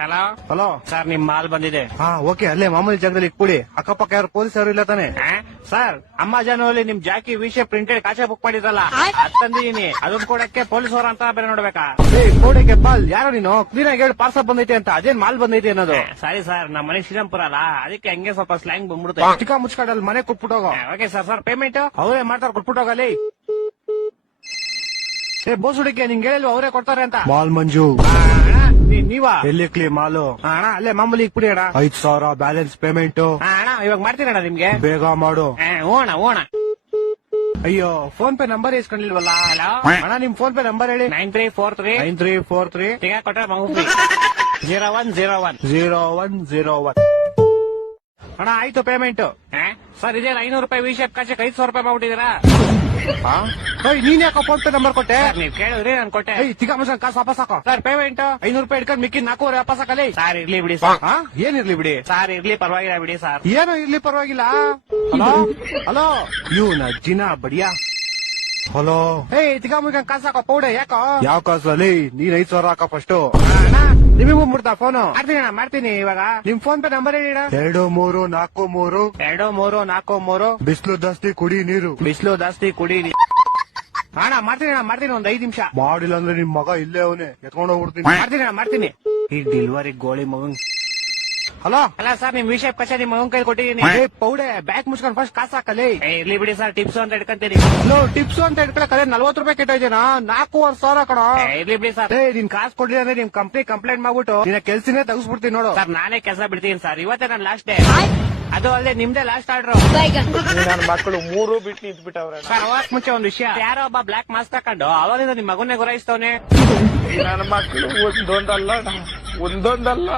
Hello hello sir, ನಿಮ್ mall ಬಂದಿದೆ. ಹಾ ಓಕೆ, ಅಲ್ಲೇ ಮಾಮೂಲಿ ಜಾಗದಲ್ಲಿ ಕೂಡಿ. ಅಕ್ಕಪಕ್ಕ ಯಾರು ಪೊಲೀಸ್ ಯಾರು ಇಲ್ಲ ತಾನೆ? ಸರ್, ಅಮೆಜಾನ್ ಅಲ್ಲಿ ನಿಮ್ ಜಾಕಿ ವಿಷಯ ಪ್ರಿಂಟೆಡ್ ಕಾಚೆ ಬುಕ್ ಮಾಡಿದ್ರಲ್ಲ, ಅದ್ ತಂದಿದೀನಿ. ಅದನ್ನ ಕೊಡಕ್ಕೆ ಪೊಲೀಸ್ ಅವ್ರ ಅಂತ ಬೇರೆ ನೋಡ್ಬೇಕಾ? ಕೋಡೆಗೆ ಬಾಲ್ ಯಾರೋ ನೀನು ಕ್ಲೀನ್ ಆಗಿ ಹೇಳಿ ಪಾರ್ಸಲ್ ಬಂದೈತೆ ಅಂತ. ಅದೇನ್ ಮಾಲ್ ಬಂದೈತೆ ಅನ್ನೋದು? ಸರಿ ಸರ್, ನಮ್ಮ ಮನೆ ಶ್ರೀರಾಮ್ಪುರ ಅಲ್ಲ, ಅದಕ್ಕೆ ಹಂಗೆ ಸ್ವಲ್ಪ ಸ್ಲ್ಯಾಂಗ್ ಬಂದ್ಬಿಡುತ್ತೆ. ಚಿಕ್ಕ ಮುಚ್ಕಾಡಲ್ಲಿ ಮನೆ ಕೊಟ್ಬಿಟ್ಟೋಗೋ. Okay sir. ಸರ್ ಪೇಮೆಂಟ್ ಅವರೇ ಮಾಡ್ತಾರೆ, ಕೊಟ್ಬಿಟ್ಟೋಗಲಿ. ಬೋಸ್ ಹುಡುಗಿ ನಿಂಗೆ ಹೇಳಿಲ್ವ ಅವರೇ ಕೊಡ್ತಾರೆ ಅಂತ? ಮಾಲ್ ಮಂಜು ನೀವಾ? ಎಲ್ಲಿ ಕ್ಲೀ ಮಾಲು? ಅಣ್ಣ ಅಲ್ಲೇ ಮಾಮೂಲಿ ಕುಡಿ ಅಣ್ಣ. 5,000 ಬ್ಯಾಲೆನ್ಸ್ ಪೇಮೆಂಟ್. ಅಣ್ಣ ಇವಾಗ ಮಾಡ್ತೀನಿ ಅಣ್ಣ ನಿಮ್ಗೆ. ಬೇಗ ಮಾಡು. ಓಣ ಓಣ. ಅಯ್ಯೋ, ಫೋನ್ ಪೇ ನಂಬರ್ ಇಸ್ಕೊಂಡಿಲ್ವಲ್ಲ? ಹಲೋ ಅಣ್ಣ, ನಿಮ್ ಫೋನ್ ಪೇ ನಂಬರ್ ಹೇಳಿ. 9343 9343 ತಿಗ ಕೊಟ್ರೆ ಮಗು 0101 0101. ಅಣ್ಣ ಆಯ್ತು ಪೇಮೆಂಟ್. ಸರ್ ಇದೇ 500 ರೂಪಾಯಿ ವಿಷಯ ಕಾಚೆ 500 ರೂಪಾಯಿ ಮಾಡ್ಬಿಟ್ಟಿದ್ದೀರಾ? ನೀನ್ ಯಾಕೋ ಫೋನ್ ಪೇ ನಂಬರ್ ಕೊಟ್ಟೆ? ನೀವ್ ಕೇಳಿದ್ರಿ ನಾನು ಕೊಟ್ಟೆ. ತಿಗ ಮನುಷ್ಯ ಕಾಸು ವಾಪಸ್ ಹಾಕೋ. ಸರ್ ಪೇಮೆಂಟ್ 500 ರೂಪಾಯಿ ಇಟ್ಕೊಂಡು ಮಿಕ್ಕಿ 400 ವಾಪಸ್ ಹಾಕಲಿ. ಸರ್ ಇರ್ಲಿ ಬಿಡಿ ಸರ್. ಏನಿರ್ಲಿ ಬಿಡಿ ಸರ್ ಇರ್ಲಿ ಪರವಾಗಿಲ್ಲ ಬಿಡಿ ಸರ್. ಏನೋ ಇರ್ಲಿ ಪರವಾಗಿಲ್ಲ. ಹಲೋ ಹಲೋ, ಇವ್ನ ಜಿನ ಬಡಿಯಾ. ಹಲೋ, ತಿಗ ಮುಗಿದ ಕಾಸು ಹಾಕೋ ಪೌಡೆ. ಯಾಕೋ ಯಾವ ಕಾಸಲ್ಲಿ? ನೀನ್ 5,000 ಹಾಕೋ ಫಸ್ಟ್. ನಿಮಗೂ ಮುಡ್ತಾ ಫೋನು? ಮಾಡ್ತೀನಿ ಅಣ್ಣ, ಮಾಡ್ತೀನಿ ಇವಾಗ. ನಿಮ್ ಫೋನ್ ಪೇ ನಂಬರ್ ಹೇಳಿ. 2343 2343 ಬಿಸಿಲು ಜಾಸ್ತಿ ಕುಡಿ ನೀರು. ಬಿಸಿಲು ಜಾಸ್ತಿ ಕುಡಿ. ಅಣ್ಣ ಮಾಡ್ತೀನಿ ಒಂದ್ 5 ನಿಮಿಷ. ಮಾಡಿಲ್ಲ ಅಂದ್ರೆ ನಿಮ್ ಮಗ ಇಲ್ಲೇ ಅವನೇ ಎತ್ಕೊಂಡು ಹೋಗ್ಬಿಡ್ತೀನಿ. ಮಾಡ್ತೀನಿ. ಈ ಡೆಲಿವರಿ ಗೋಳಿ ಮಗನ್. ಹಲೋ ಅಲ್ಲ ಸರ್, ನಿಮ್ ವಿಷಯ ಕಚ ನಿಮ್ ಮಗನ್ ಕೈ ಕೊಟ್ಟಿದ್ದೀನಿ. ಪೌಡೆ ಬ್ಯಾಗ್ ಮುಚ್ಕೊಂಡು ಫಸ್ಟ್ ಕಾಸು ಹಾಕಲಿ. ಇರ್ಲಿ ಬಿಡಿ ಸರ್, ಟಿಪ್ಸ್ ಅಂತ ಇಟ್ಕೊಂತೀನಿ. ಟಿಪ್ಸ್ ಅಂತ ಇಟ್ಕೊಳಕಲೆ 40 ರೂಪಾಯಿ ಕೆಟ್ಟೋಯ್ತೇನಾ? 4,500 ಕಣ. ಇರ್ಲಿ ಬಿಡಿ ಸರ್. ನಿನ್ ಕಾಸು ಕೊಡ್ಲಿಲ್ಲ ಅಂದ್ರೆ ನಿಮ್ ಕಂಪ್ನಿ ಕಂಪ್ಲೇಂಟ್ ಮಾಡ್ಬಿಟ್ಟು ನಿನ್ನ ಕೆಲ್ಸನೇ ತೆಗಿಸ್ಬಿಡ್ತೀನಿ ನೋಡು. ಸರ್ ನಾನೇ ಕೆಲಸ ಬಿಡ್ತೀನಿ ಸರ್, ಇವತ್ತೇ ನನ್ನ ಲಾಸ್ಟ್ ಡೇ. ಅದು ಅಲ್ಲದೆ ನಿಮ್ದೇ ಲಾಸ್ಟ್ ಆರ್ಡರ್. ನನ್ನ ಮಕ್ಕಳು 3 ಬಿಟ್ಟು ನಿಂತ್ಬಿಟ್ಟವ್ರೆ. ಸರ್ ಹೋಗಕ್ ಮುಂಚೆ ಒಂದ್ ವಿಷಯ. ಯಾರೋ ಒಬ್ಬ ಬ್ಲಾಕ್ ಮಾಸ್ಕ್ ಹಾಕೊಂಡು ಅವಾಗಿಂದ ನಿಮ್ ಮಗನ್ನೇ ಗುರಾಯಿಸ್ತವನೆ. ನನ್ನ ಮಕ್ಕಳು ಒಂದೊಂದಲ್ಲ